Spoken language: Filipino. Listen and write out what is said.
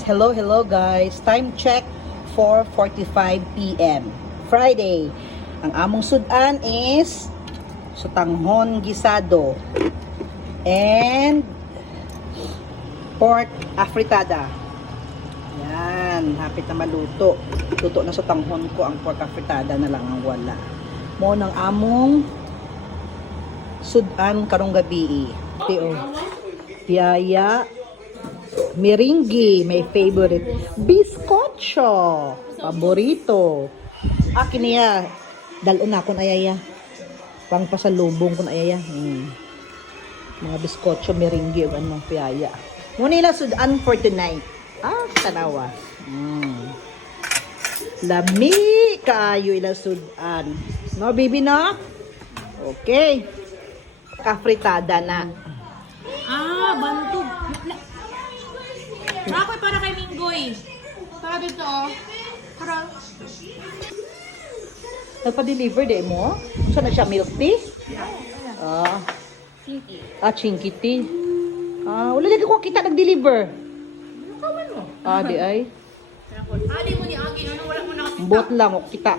Hello guys. Time check 4:45 p.m. Friday. Ang among sudan is sutanghon gisado and pork afritada. Yan, hapit na maluto. Luto na sutanghon ko, ang pork afritada na lang ang wala. Mo ng among sudan karong gabi. Tio. Piyaya, meringue, my favorite. Bizcocho, paborito. Akin niya, dalon na akong ayaya. Pang pasalubong ko na ayaya. Mga bizcocho, meringue, o ano, piyaya. Muna nila sudan for tonight. Tanawa. Lami kaayo ila sudan. No, baby, no? Okay. Kafritada na. Bantog. Ako para kay Minggoy. Para dito, oh. Para. Nagpa-deliver de mo? Saan na siya? Milk tea? Chinky. Chinky tea. Wala lagi ko kita nag-deliver. Kawan mo. Di ay. Di mo ni Agi. Ano, wala mo nakakita. Bot lang, kita.